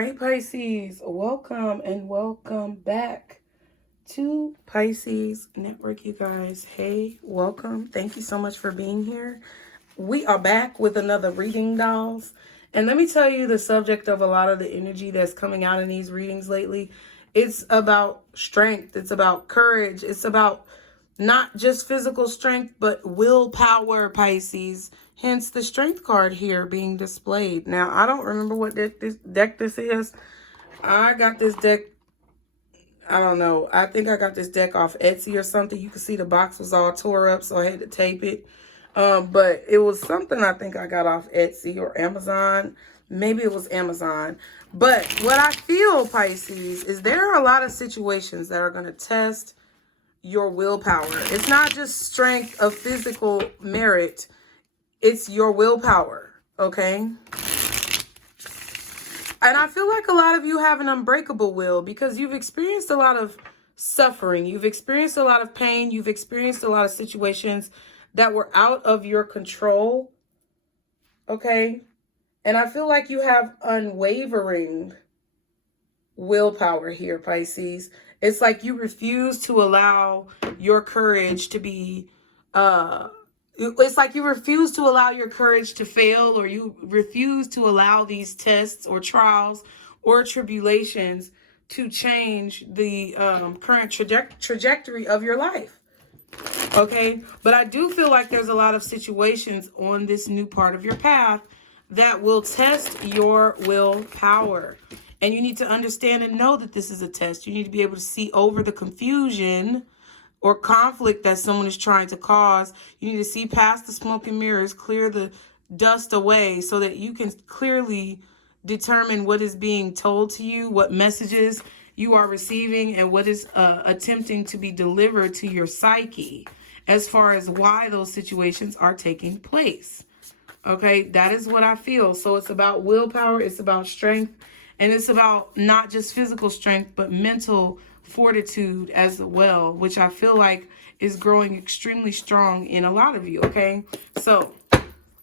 right, Pisces, welcome and welcome back to Pisces Network, you guys. Hey, welcome. Thank you so much for being here. We are back with another reading, dolls. And let me tell you the subject of a lot of the energy that's coming out in these readings lately. It's about strength. It's about courage. It's about not just physical strength, but willpower, Pisces. Hence the strength card here being displayed. Now, I don't remember what deck this is. I got this deck, I don't know. I think I got this deck off Etsy or something. You can see the box was all tore up, so I had to tape it. But it was something I think I got off Etsy or Amazon. Maybe it was Amazon. But what I feel, Pisces, is there are a lot of situations that are going to test your willpower. It's not just strength of physical merit. It's your willpower, okay? And I feel like a lot of you have an unbreakable will because you've experienced a lot of suffering. You've experienced a lot of pain. You've experienced a lot of situations that were out of your control, okay? And I feel like you have unwavering willpower here, Pisces. It's like you refuse to allow your courage to be, it's like you refuse to allow your courage to fail, or you refuse to allow these tests or trials or tribulations to change the current trajectory of your life. Okay, but I do feel like there's a lot of situations on this new part of your path that will test your willpower. And you need to understand and know that this is a test. You need to be able to see over the confusion or conflict that someone is trying to cause. You need to see past the smoke and mirrors, clear the dust away so that you can clearly determine what is being told to you, what messages you are receiving, and what is attempting to be delivered to your psyche as far as why those situations are taking place. Okay, that is what I feel. So it's about willpower, it's about strength, and it's about not just physical strength, but mental fortitude as well, which I feel like is growing extremely strong in a lot of you, okay? So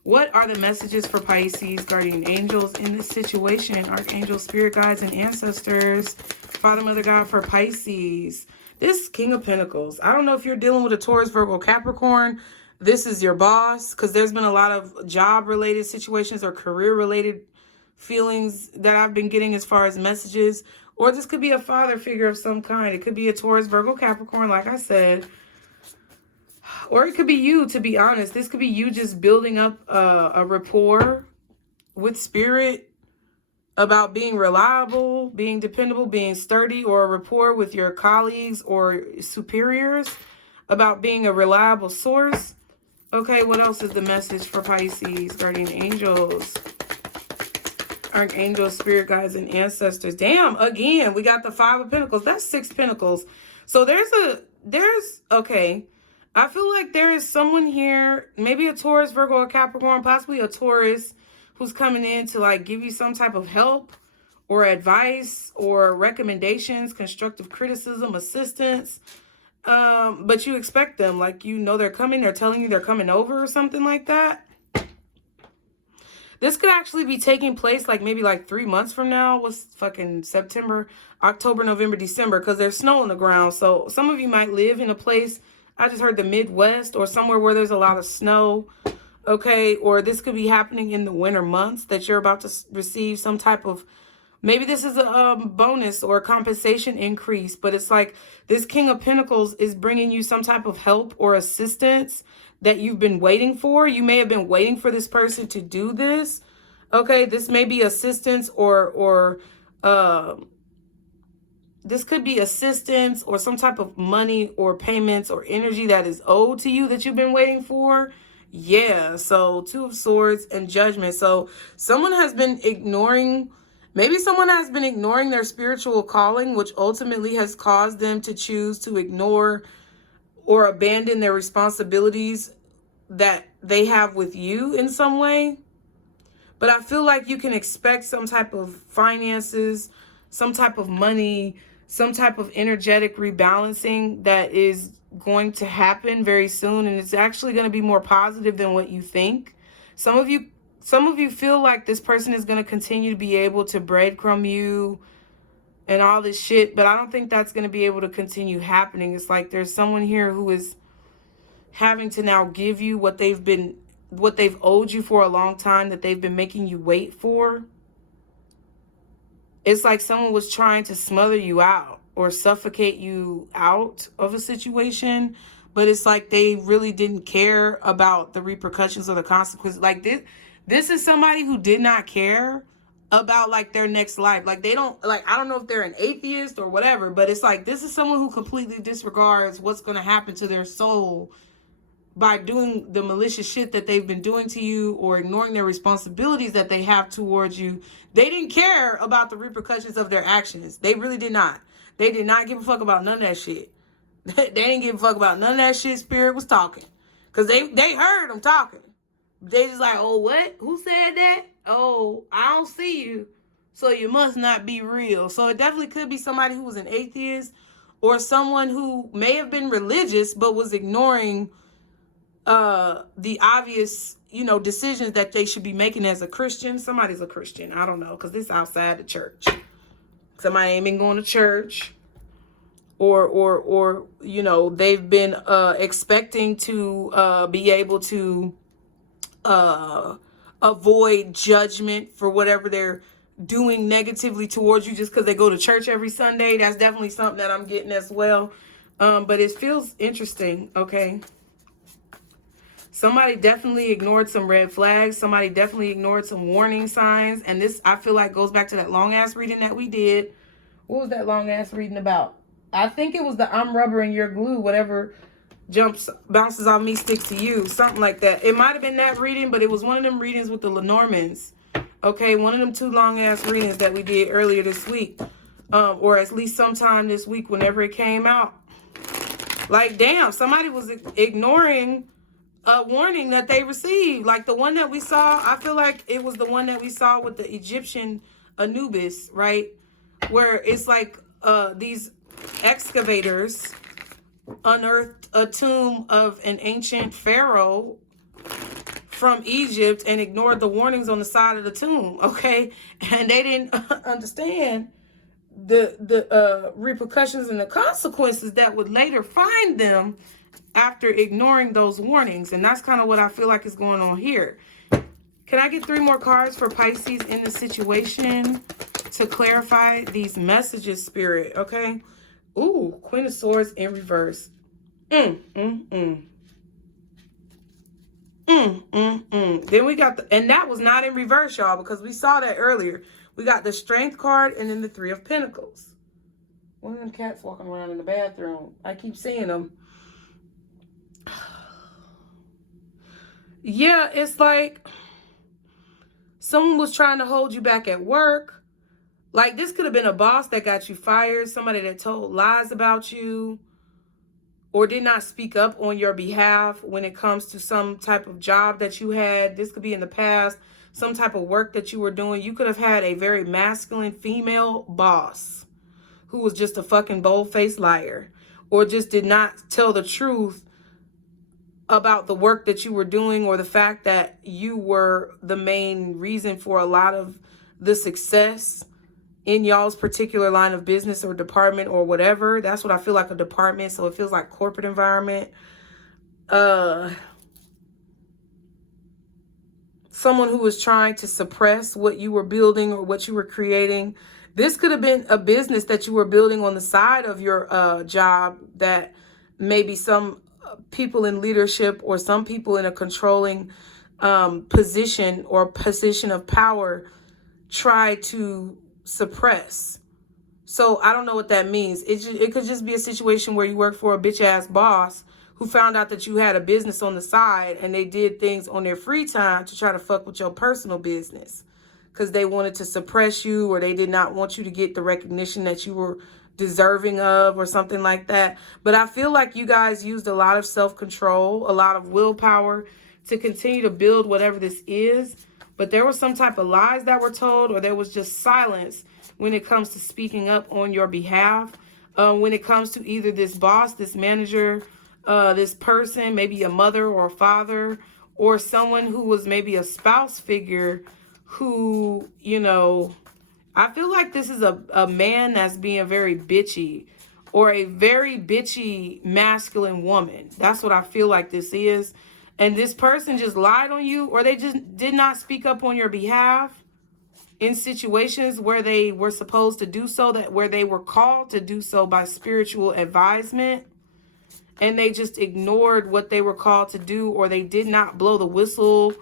what are the messages for Pisces, guardian angels in this situation? Archangels, spirit guides, and ancestors. Father, Mother, God for Pisces. This King of Pentacles. I don't know if you're dealing with a Taurus, Virgo, Capricorn. This is your boss, because there's been a lot of job-related situations or career-related feelings that I've been getting as far as messages. Or this could be a father figure of some kind. It could be a Taurus, Virgo, Capricorn, like I said. Or it could be you, to be honest. This could be you just building up a rapport with spirit about being reliable, being dependable, being sturdy, or a rapport with your colleagues or superiors about being a reliable source. Okay, what else is the message for Pisces, guardian angels, archangels, spirit guides, and ancestors? Damn, again, we got the Five of Pentacles. That's 6 Pentacles. So okay, I feel like there is someone here, maybe a Taurus, Virgo, or Capricorn, possibly a Taurus, who's coming in to like give you some type of help or advice or recommendations, constructive criticism, assistance. But you expect them, like, you know, they're coming, they're telling you they're coming over or something like that. This could actually be taking place like maybe like 3 months from now. What's fucking September, October, November, December, because there's snow on the ground. So some of you might live in a place, I just heard the Midwest, or somewhere where there's a lot of snow. Okay, or this could be happening in the winter months that you're about to receive some type of, maybe this is a bonus or a compensation increase, but it's like this King of Pentacles is bringing you some type of help or assistance that you've been waiting for. You may have been waiting for this person to do this. Okay, this may be assistance or this could be assistance or some type of money or payments or energy that is owed to you that you've been waiting for. Yeah, so 2 of Swords and Judgment. So someone has been ignoring, maybe someone has been ignoring their spiritual calling, which ultimately has caused them to choose to ignore or abandon their responsibilities that they have with you in some way. But I feel like you can expect some type of finances, some type of money, some type of energetic rebalancing that is going to happen very soon. And it's actually going to be more positive than what you think. Some of you Some of you feel like this person is going to continue to be able to breadcrumb you and all this shit, but I don't think that's going to be able to continue happening. It's like there's someone here who is having to now give you what they've owed you for a long time, that they've been making you wait for. It's like someone was trying to smother you out or suffocate you out of a situation, but it's like they really didn't care about the repercussions or the consequences. Like this is somebody who did not care about like their next life. Like they don't, like, I don't know if they're an atheist or whatever, but it's like this is someone who completely disregards what's going to happen to their soul by doing the malicious shit that they've been doing to you or ignoring their responsibilities that they have towards you. They didn't care about the repercussions of their actions. They really did not. They did not give a fuck about none of that shit. They didn't give a fuck about none of that shit Spirit was talking. Because they heard them talking. They just like, oh, what? Who said that? Oh, I don't see you, so you must not be real. So it definitely could be somebody who was an atheist or someone who may have been religious but was ignoring the obvious, decisions that they should be making as a Christian. Somebody's a Christian. I don't know, because this is outside the church. Somebody ain't been going to church, or they've been expecting to be able to avoid judgment for whatever they're doing negatively towards you just because they go to church every Sunday. That's definitely something that I'm getting as well. But it feels interesting, okay? Somebody definitely ignored some red flags. Somebody definitely ignored some warning signs. And this, I feel like, goes back to that long-ass reading that we did. What was that long-ass reading about? I think it was the I'm rubber and you're glue, whatever bounces off me sticks to you, something like that. It might have been that reading, but it was one of them readings with the Lenormands. Okay, one of them 2 long-ass readings that we did earlier this week. Or at least sometime this week, whenever it came out. Like, damn, somebody was ignoring a warning that they received. Like the one that we saw, I feel like it was the one that we saw with the Egyptian Anubis, right? Where it's like these excavators unearthed a tomb of an ancient pharaoh from Egypt and ignored the warnings on the side of the tomb, okay? And they didn't understand the repercussions and the consequences that would later find them after ignoring those warnings. And that's kind of what I feel like is going on here. Can I get 3 more cards for Pisces in the situation to clarify these messages, Spirit? Okay. Ooh, Queen of Swords in reverse. Then we got and that was not in reverse, y'all, because we saw that earlier. We got the Strength card and then the 3 of Pentacles. One of them cats walking around in the bathroom. I keep seeing them. Yeah, it's like someone was trying to hold you back at work. Like this could have been a boss that got you fired, somebody that told lies about you or did not speak up on your behalf when it comes to some type of job that you had. This could be in the past, some type of work that you were doing. You could have had a very masculine female boss who was just a fucking bold-faced liar or just did not tell the truth about the work that you were doing or the fact that you were the main reason for a lot of the success in y'all's particular line of business or department or whatever. That's what I feel like, a department. So it feels like corporate environment. Someone who was trying to suppress what you were building or what you were creating. This could have been a business that you were building on the side of your job that maybe some people in leadership or some people in a controlling position or position of power try to suppress. So I don't know what that means. It could just be a situation where you work for a bitch ass boss who found out that you had a business on the side and they did things on their free time to try to fuck with your personal business because they wanted to suppress you or they did not want you to get the recognition that you were deserving of or something like that. But I feel like you guys used a lot of self-control, a lot of willpower to continue to build whatever this is. But there was some type of lies that were told, or there was just silence when it comes to speaking up on your behalf. When it comes to either this boss, this manager, this person, maybe a mother or a father, or someone who was maybe a spouse figure who, you know, I feel like this is a man that's being very bitchy, or a very bitchy masculine woman. That's what I feel like this is. And this person just lied on you, or they just did not speak up on your behalf in situations where they were supposed to do so, that where they were called to do so by spiritual advisement, and they just ignored what they were called to do, or they did not blow the whistle,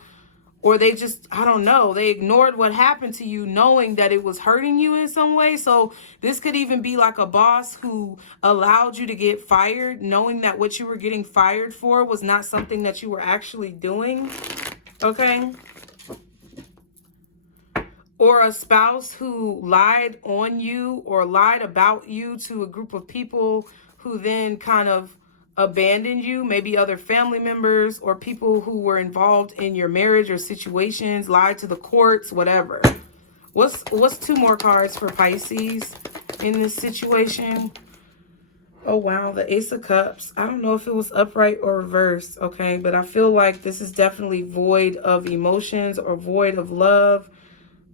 or they just, I don't know, they ignored what happened to you, knowing that it was hurting you in some way. So this could even be like a boss who allowed you to get fired, knowing that what you were getting fired for was not something that you were actually doing. Okay. Or a spouse who lied on you or lied about you to a group of people who then kind of abandoned you, maybe other family members or people who were involved in your marriage or situations, lied to the courts, whatever. What's two more cards for Pisces in this situation? Oh, wow, the Ace of Cups. I don't know if it was upright or reversed, okay? But I feel like this is definitely void of emotions or void of love.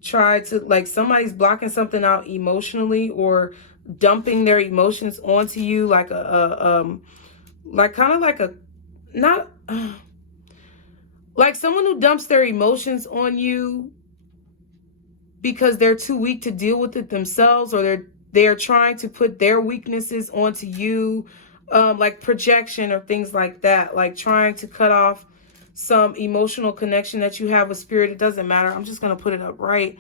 Try to, like, somebody's blocking something out emotionally or dumping their emotions onto you, like like kind of like a, not, like someone who dumps their emotions on you because they're too weak to deal with it themselves, or they're trying to put their weaknesses onto you, like projection or things like that, like trying to cut off some emotional connection that you have with spirit. It doesn't matter. I'm just going to put it up right.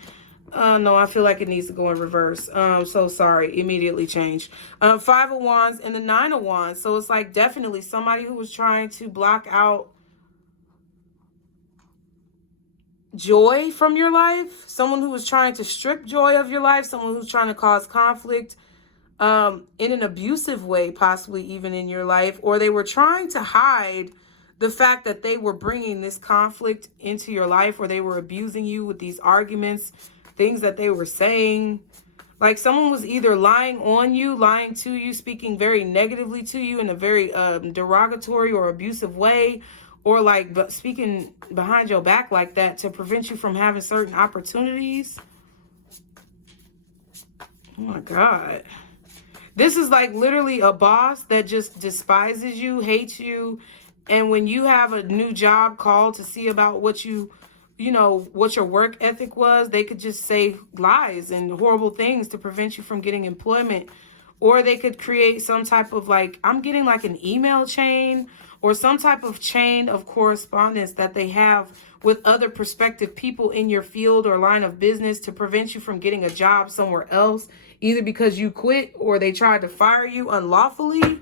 No, I feel like it needs to go in reverse. So sorry, immediately changed. 5 of Wands and the 9 of Wands. So it's like definitely somebody who was trying to block out joy from your life. Someone who was trying to strip joy of your life. Someone who's trying to cause conflict in an abusive way, possibly even in your life. Or they were trying to hide the fact that they were bringing this conflict into your life, or they were abusing you with these arguments, things that they were saying. Like someone was either lying on you, lying to you, speaking very negatively to you in a very derogatory or abusive way, or like speaking behind your back like that to prevent you from having certain opportunities. Oh my God. This is like literally a boss that just despises you, hates you. And when you have a new job called to see about what you know, what your work ethic was, they could just say lies and horrible things to prevent you from getting employment. Or they could create some type of, like, I'm getting like an email chain or some type of chain of correspondence that they have with other prospective people in your field or line of business to prevent you from getting a job somewhere else, either because you quit or they tried to fire you unlawfully.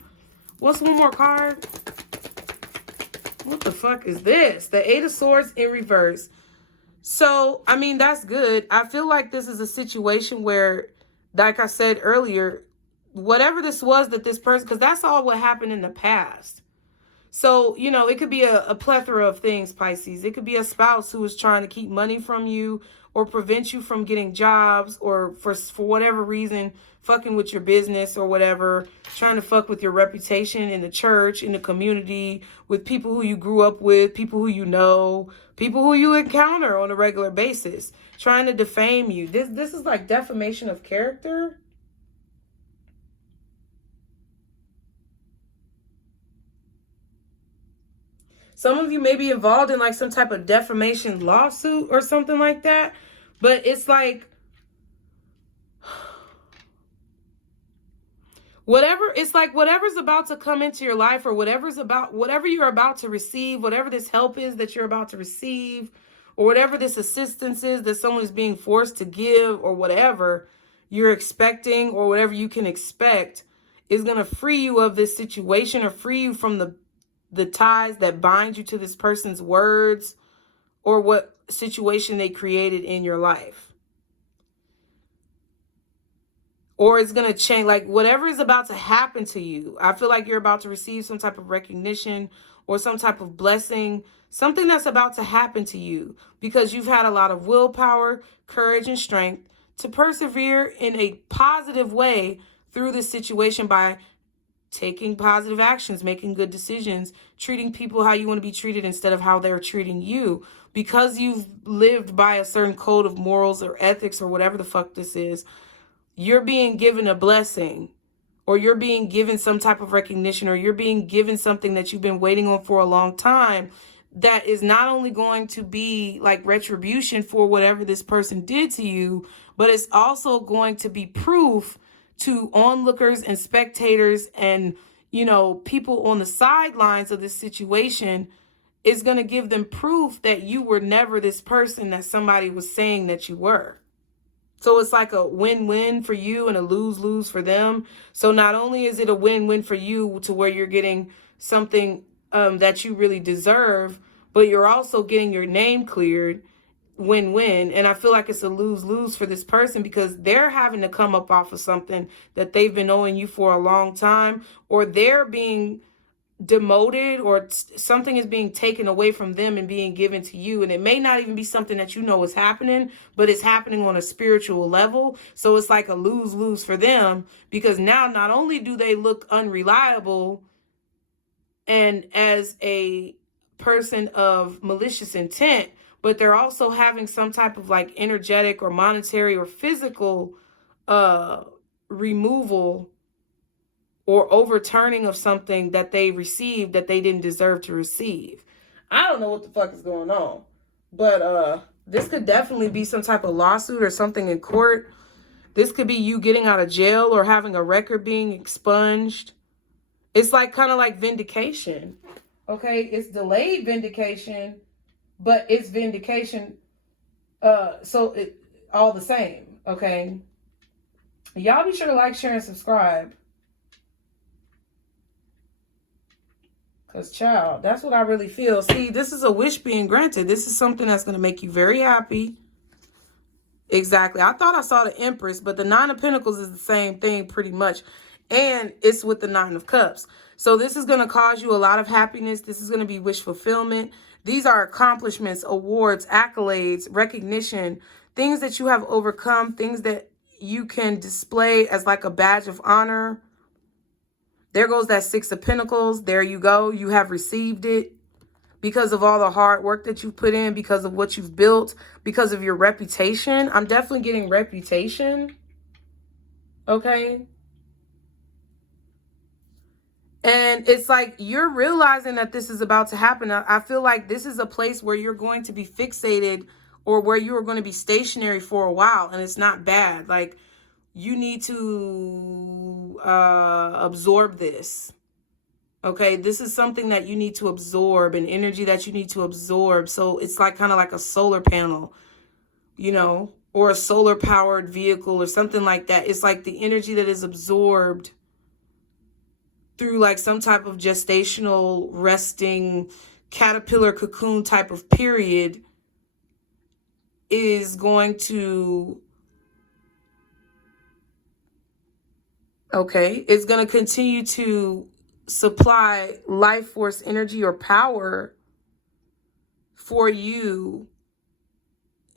What's one more card? What the fuck is this? The 8 of Swords in reverse. So, I mean, that's good. I feel like this is a situation where, like I said earlier, whatever this was that this person, because that's all what happened in the past. So, you know, it could be a plethora of things, Pisces. It could be a spouse who is trying to keep money from you or prevent you from getting jobs, or for whatever reason, fucking with your business or whatever, trying to fuck with your reputation in the church, in the community, with people who you grew up with, people who you know, people who you encounter on a regular basis, trying to defame you. This is like defamation of character. Some of you may be involved in like some type of defamation lawsuit or something like that. But it's like, whatever's about to come into your life, or whatever you're about to receive, whatever this help is that you're about to receive, or whatever this assistance is that someone is being forced to give, or whatever you're expecting, or whatever you can expect, is going to free you of this situation, or free you from the ties that bind you to this person's words or what situation they created in your life. Or it's going to change, like whatever is about to happen to you. I feel like you're about to receive some type of recognition or some type of blessing, something that's about to happen to you because you've had a lot of willpower, courage, and strength to persevere in a positive way through this situation by taking positive actions, making good decisions, treating people how you want to be treated instead of how they're treating you. Because you've lived by a certain code of morals or ethics or whatever the fuck this is, you're being given a blessing, or you're being given some type of recognition, or you're being given something that you've been waiting on for a long time, that is not only going to be like retribution for whatever this person did to you, but it's also going to be proof to onlookers and spectators and, you know, people on the sidelines of this situation. Is going to give them proof that you were never this person that somebody was saying that you were. So it's like a win-win for you and a lose-lose for them. So not only is it a win-win for you to where you're getting something that you really deserve, but you're also getting your name cleared. Win-win. And I feel like it's a lose-lose for this person, because they're having to come up off of something that they've been owing you for a long time, or they're being demoted, or something is being taken away from them and being given to you. And it may not even be something that you know is happening, but it's happening on a spiritual level. So it's like a lose-lose for them, because now not only do they look unreliable and as a person of malicious intent, but they're also having some type of like energetic or monetary or physical removal or overturning of something that they received that they didn't deserve to receive. I don't know what the fuck is going on, but this could definitely be some type of lawsuit or something in court. This could be you getting out of jail or having a record being expunged. It's like kind of like vindication. Okay, it's delayed vindication, but it's vindication. So it all the same. Okay, y'all be sure to like, share, and subscribe. Because, child, that's what I really feel. See, this is a wish being granted. This is something that's going to make you very happy. Exactly. I thought I saw the Empress, but the Nine of Pentacles is the same thing pretty much. And it's with the Nine of Cups. So this is going to cause you a lot of happiness. This is going to be wish fulfillment. These are accomplishments, awards, accolades, recognition, things that you have overcome, things that you can display as like a badge of honor. There goes that Six of Pentacles. There you go. You have received it because of all the hard work that you've put in, because of what you've built, because of your reputation. I'm definitely getting reputation. Okay. And it's like you're realizing that this is about to happen. I feel like this is a place where you're going to be fixated, or where you are going to be stationary for a while. And it's not bad. Like, you need to absorb this. Okay, this is something that you need to absorb, an energy that you need to absorb. So it's like kind of like a solar panel, you know, or a solar powered vehicle or something like that. It's like the energy that is absorbed through like some type of gestational, resting, caterpillar cocoon type of period is going to, okay, it's going to continue to supply life force, energy, or power for you,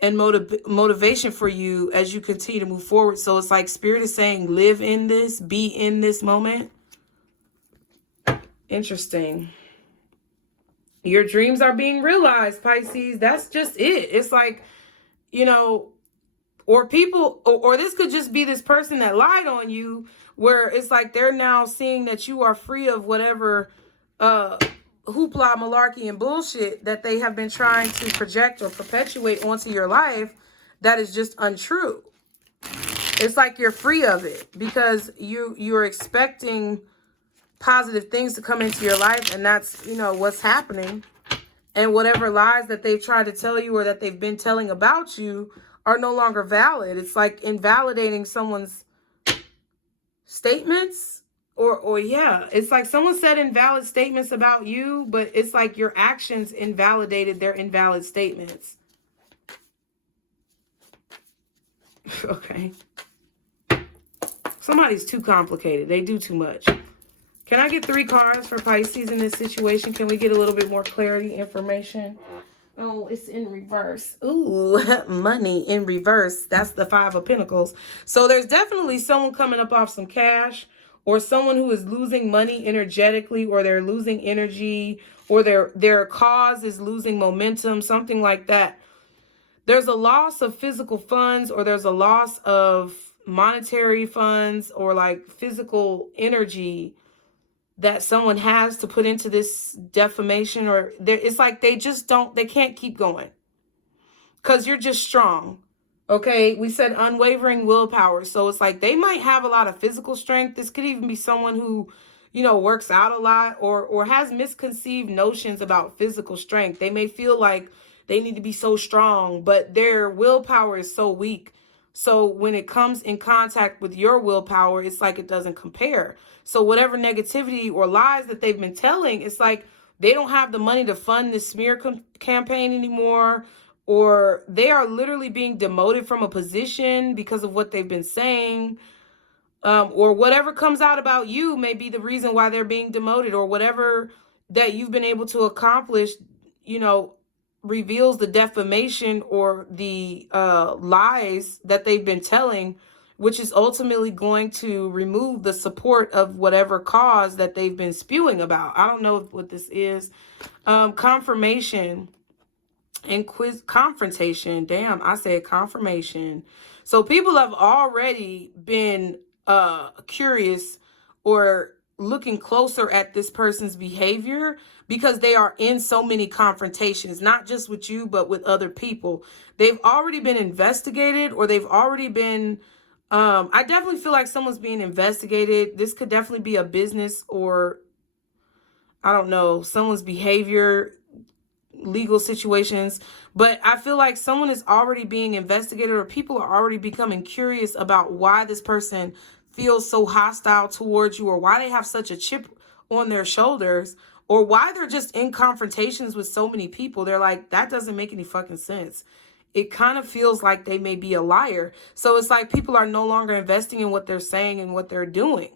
and motivation for you as you continue to move forward. So it's like Spirit is saying, live in this, be in this moment. Interesting. Your dreams are being realized, Pisces. That's just it. It's like, you know, or people, or this could just be this person that lied on you, where it's like they're now seeing that you are free of whatever hoopla, malarkey, and bullshit that they have been trying to project or perpetuate onto your life that is just untrue. It's like you're free of it because you're expecting positive things to come into your life, and that's, you know, what's happening. And whatever lies that they've tried to tell you or that they've been telling about you are no longer valid. It's like invalidating someone's statements, or yeah, it's like someone said invalid statements about you, but it's like your actions invalidated their invalid statements. Okay. Somebody's too complicated. They do too much. Can I get 3 cards for Pisces in this situation? Can we get a little bit more clarity, information? Oh, it's in reverse. Ooh, money in reverse. That's the 5 of Pentacles. So there's definitely someone coming up off some cash, or someone who is losing money energetically, or they're losing energy, or their cause is losing momentum, something like that. There's a loss of physical funds, or there's a loss of monetary funds, or like physical energy that someone has to put into this defamation, or it's like they can't keep going because you're just strong. Okay, we said unwavering willpower. So it's like they might have a lot of physical strength. This could even be someone who, works out a lot, or has misconceived notions about physical strength. They may feel like they need to be so strong, but their willpower is so weak. So when it comes in contact with your willpower, it's like it doesn't compare. So whatever negativity or lies that they've been telling, it's like they don't have the money to fund this smear campaign anymore, or they are literally being demoted from a position because of what they've been saying, or whatever comes out about you may be the reason why they're being demoted, or whatever that you've been able to accomplish, reveals the defamation or the lies that they've been telling, which is ultimately going to remove the support of whatever cause that they've been spewing about. I don't know what this is. Confirmation and confrontation. Damn, I said confirmation. So people have already been curious or looking closer at this person's behavior because they are in so many confrontations, not just with you, but with other people. They've already been investigated, or they've already been, I definitely feel like someone's being investigated. This could definitely be a business, or I don't know, someone's behavior, legal situations, but I feel like someone is already being investigated, or people are already becoming curious about why this person feels so hostile towards you, or why they have such a chip on their shoulders, or why they're just in confrontations with so many people. They're like, that doesn't make any fucking sense. It kind of feels like they may be a liar. So it's like people are no longer investing in what they're saying and what they're doing.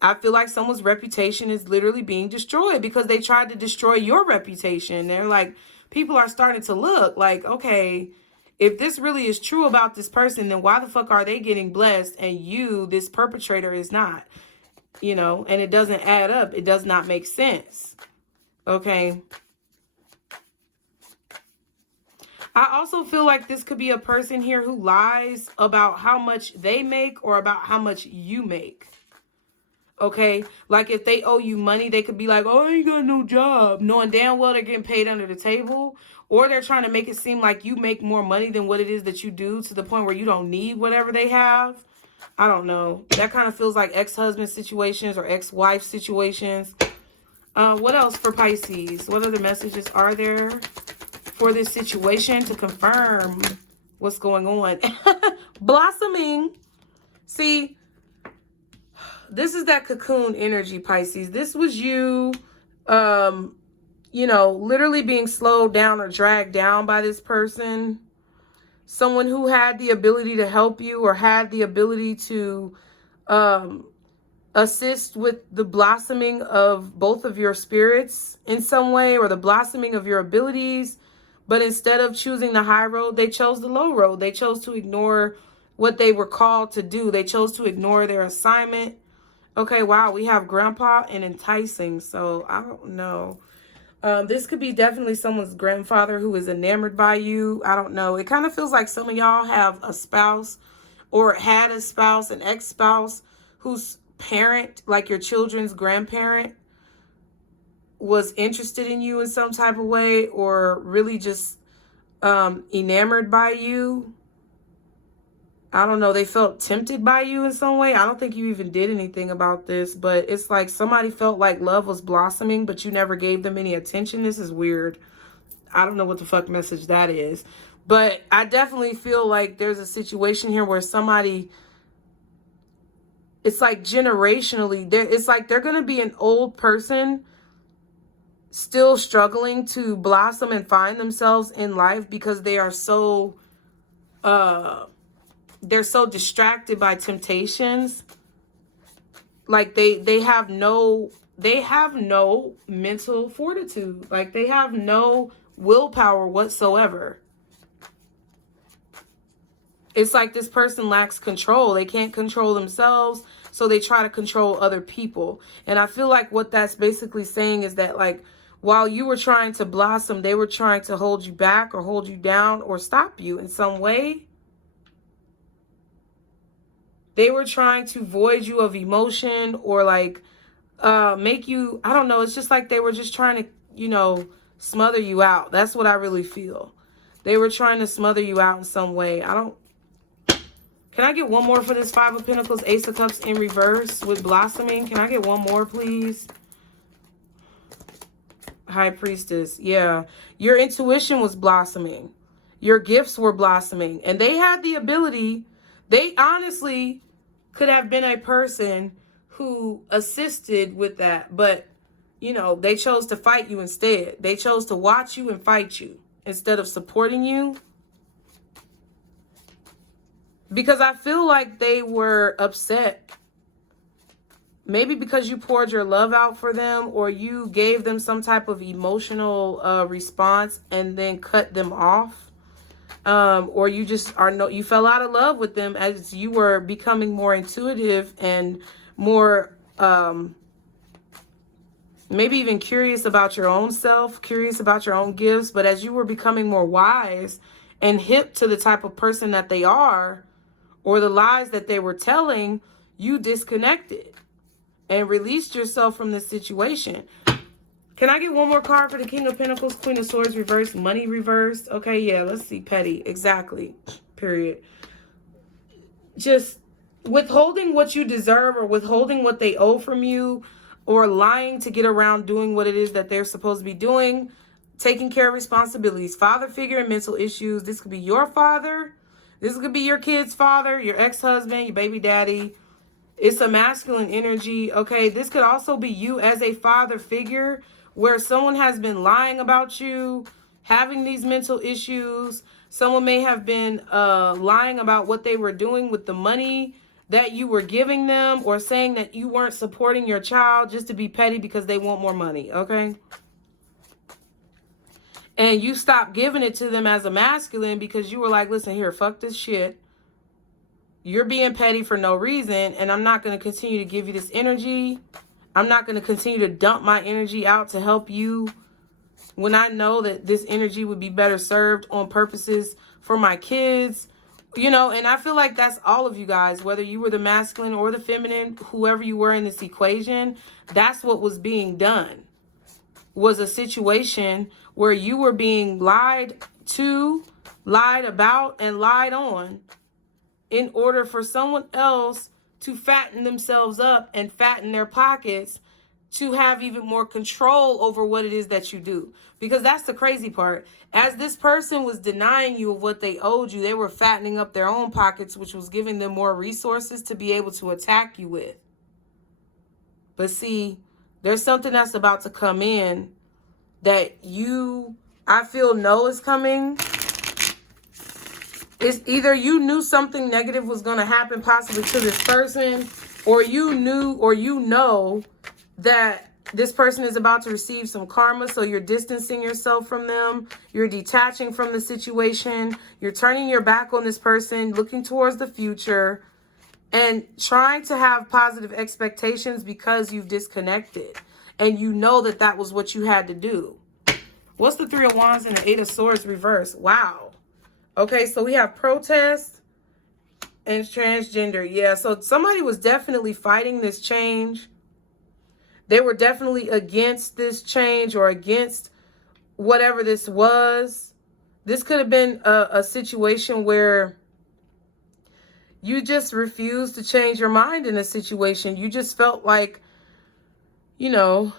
I feel like someone's reputation is literally being destroyed because they tried to destroy your reputation. They're like, people are starting to look like, okay, if this really is true about this person, then why the fuck are they getting blessed and you, this perpetrator, is not? And it doesn't add up. It does not make sense. Okay. I also feel like this could be a person here who lies about how much they make or about how much you make. Okay, like if they owe you money, they could be like, oh, I ain't got no job, knowing damn well they're getting paid under the table. Or they're trying to make it seem like you make more money than what it is that you do, to the point where you don't need whatever they have. I don't know. That kind of feels like ex-husband situations or ex-wife situations. What else for Pisces? What other messages are there for this situation to confirm what's going on? Blossoming. See, this is that cocoon energy, Pisces. This was you, literally being slowed down or dragged down by this person. Someone who had the ability to help you, or had the ability to assist with the blossoming of both of your spirits in some way, or the blossoming of your abilities. But instead of choosing the high road, they chose the low road. They chose to ignore what they were called to do. They chose to ignore their assignment. Okay, wow, we have grandpa and enticing. So I don't know. This could be definitely someone's grandfather who is enamored by you. I don't know. It kind of feels like some of y'all have a spouse, or had a spouse, an ex-spouse, whose parent, like your children's grandparent, was interested in you in some type of way, or really just enamored by you. I don't know. They felt tempted by you in some way. I don't think you even did anything about this, but it's like somebody felt like love was blossoming, but you never gave them any attention. This is weird. I don't know what the fuck message that is, but I definitely feel like there's a situation here where somebody, it's like generationally, it's like they're going to be an old person still struggling to blossom and find themselves in life because they are so, they're so distracted by temptations. Like they have no mental fortitude. Like they have no willpower whatsoever. It's like this person lacks control. They can't control themselves, so they try to control other people. And I feel like what that's basically saying is that, like, while you were trying to blossom, they were trying to hold you back or hold you down or stop you in some way. They were trying to void you of emotion or like make you, I don't know, it's just like they were just trying to, you know, smother you out. That's what I really feel. They were trying to smother you out in some way. Can I get one more for this Five of Pentacles, Ace of Cups in reverse with blossoming? Can I get one more, please? High Priestess. Yeah. Your intuition was blossoming. Your gifts were blossoming. And they had the ability, they honestly could have been a person who assisted with that. But, you know, they chose to fight you instead. They chose to watch you and fight you instead of supporting you. Because I feel like they were upset. Maybe because you poured your love out for them, or you gave them some type of emotional response and then cut them off. Or you just you fell out of love with them as you were becoming more intuitive and more maybe even curious about your own self, curious about your own gifts. But as you were becoming more wise and hip to the type of person that they are, or the lies that they were telling, you disconnected and released yourself from this situation. Can I get one more card for the King of Pentacles, Queen of Swords reversed, money reversed? Okay, yeah, let's see. Petty. Exactly. Period. Just withholding what you deserve, or withholding what they owe from you, or lying to get around doing what it is that they're supposed to be doing, taking care of responsibilities. Father figure and mental issues. This could be your father. This could be your kid's father, your ex-husband, your baby daddy. It's a masculine energy, okay? This could also be you as a father figure, where someone has been lying about you, having these mental issues. Someone may have been lying about what they were doing with the money that you were giving them, or saying that you weren't supporting your child just to be petty because they want more money, okay? And you stopped giving it to them as a masculine because you were like, listen here, fuck this shit. You're being petty for no reason, and I'm not going to continue to give you this energy. I'm not going to continue to dump my energy out to help you when I know that this energy would be better served on purposes for my kids. You know, and I feel like that's all of you guys, whether you were the masculine or the feminine, whoever you were in this equation, that's what was being done. Was a situation where you were being lied to, lied about, and lied on in order for someone else to fatten themselves up and fatten their pockets to have even more control over what it is that you do. Because that's the crazy part. As this person was denying you of what they owed you, they were fattening up their own pockets, which was giving them more resources to be able to attack you with. But see, there's something that's about to come in that I feel know is coming. It's either you knew something negative was going to happen possibly to this person, or you knew, or you know that this person is about to receive some karma. So you're distancing yourself from them. You're detaching from the situation. You're turning your back on this person, looking towards the future, and trying to have positive expectations because you've disconnected. And you know that that was what you had to do. What's the Three of Wands and the Eight of Swords reverse? Wow. Okay, so we have protest and transgender. Yeah, so somebody was definitely fighting this change. They were definitely against this change, or against whatever this was. This could have been a situation where you just refused to change your mind in a situation. You just felt like, you know,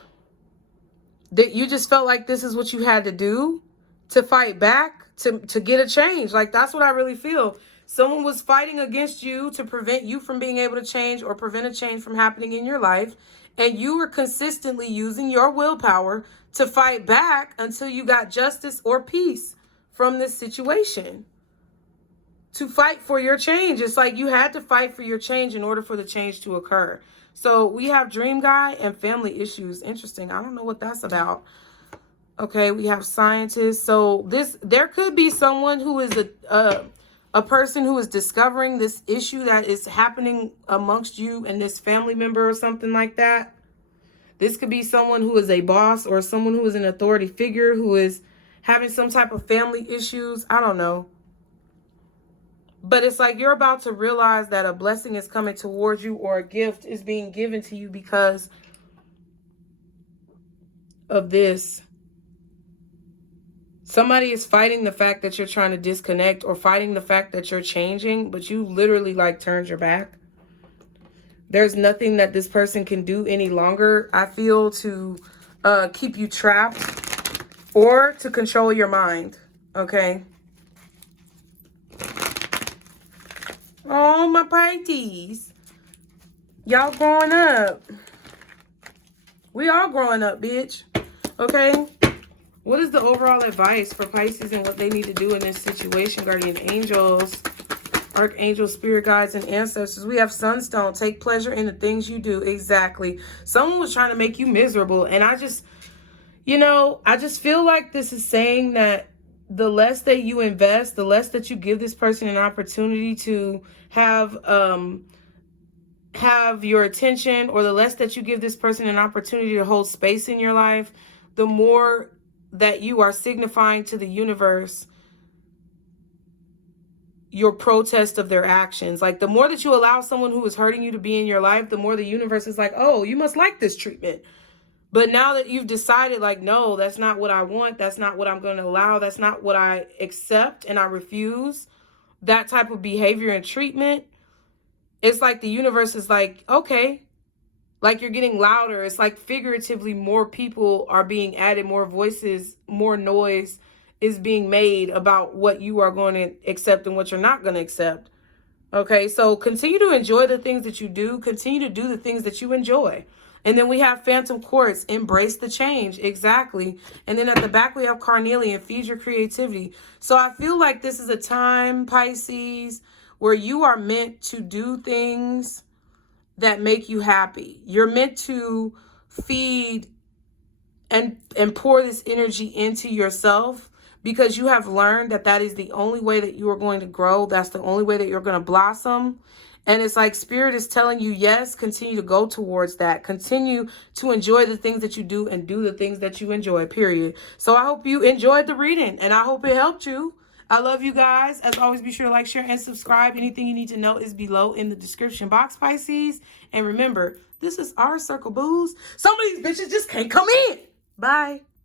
that you just felt like this is what you had to do to fight back, to get a change. Like, that's what I really feel. Someone was fighting against you to prevent you from being able to change, or prevent a change from happening in your life. And you were consistently using your willpower to fight back until you got justice or peace from this situation. To fight for your change. It's like you had to fight for your change in order for the change to occur. So we have Dream Guy and family issues. Interesting. I don't know what that's about. Okay, we have scientists. So there could be someone who is a person who is discovering this issue that is happening amongst you and this family member or something like that. This could be someone who is a boss or someone who is an authority figure who is having some type of family issues. I don't know. But it's like you're about to realize that a blessing is coming towards you, or a gift is being given to you because of this. Somebody is fighting the fact that you're trying to disconnect, or fighting the fact that you're changing, but you literally like turned your back. There's nothing that this person can do any longer, I feel, to keep you trapped or to control your mind. Okay. Oh, my Pisces. Y'all growing up. We all growing up, bitch. Okay. What is the overall advice for Pisces and what they need to do in this situation? Guardian angels, archangels, spirit guides, and ancestors. We have sunstone. Take pleasure in the things you do. Exactly. Someone was trying to make you miserable. And I just, you know, I just feel like this is saying that the less that you invest, the less that you give this person an opportunity to have your attention, or the less that you give this person an opportunity to hold space in your life, the more that you are signifying to the universe your protest of their actions. Like, the more that you allow someone who is hurting you to be in your life, the more the universe is like, oh, you must like this treatment. But now that you've decided, like, no, that's not what I want, that's not what I'm going to allow, that's not what I accept, and I refuse that type of behavior and treatment, it's like the universe is like, okay, like you're getting louder. It's like figuratively more people are being added, more voices, more noise is being made about what you are going to accept and what you're not going to accept. Okay, so continue to enjoy the things that you do. Continue to do the things that you enjoy. And then we have Phantom Quartz, embrace the change. Exactly. And then at the back, we have Carnelian, feed your creativity. So I feel like this is a time, Pisces, where you are meant to do things that make you happy. You're meant to feed and pour this energy into yourself, because you have learned that that is the only way that you are going to grow. That's the only way that you're going to blossom. And it's like Spirit is telling you, yes, continue to go towards that. Continue to enjoy the things that you do and do the things that you enjoy, period. So I hope you enjoyed the reading and I hope it helped you. I love you guys. As always, be sure to like, share, and subscribe. Anything you need to know is below in the description box, Pisces. And remember, this is our circle, booze. Some of these bitches just can't come in. Bye.